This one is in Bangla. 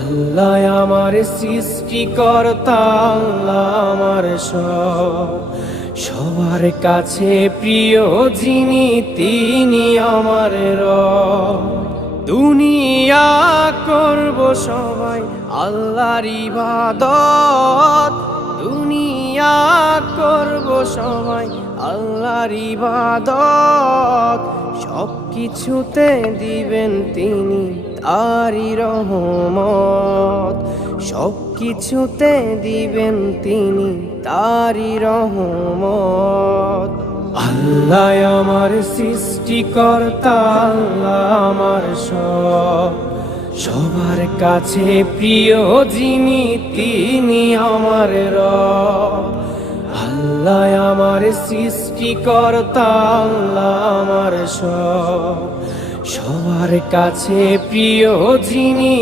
আল্লাহ আমার সৃষ্টিকর্তা, আল্লাহ আমার সবার কাছে প্রিয় যিনি তিনি আমার রব। দুনিয়া করব সবাই আল্লাহর ইবাদত, দুনিয়া করব সবাই আল্লাহর ইবাদত। সব কিছুতে দিবেন তিনি তারি রহমত, সব কিছুতে দিবেন তিনি তারি রহমত। আল্লাহ আমার সৃষ্টিকর্তা, আল্লাহ আমার সবার কাছে প্রিয় যিনি তিনি আমার রব। আল্লাহ আমার সৃষ্টিকর্তা, আল্লাহ আমার সবার কাছে প্রিয় যিনি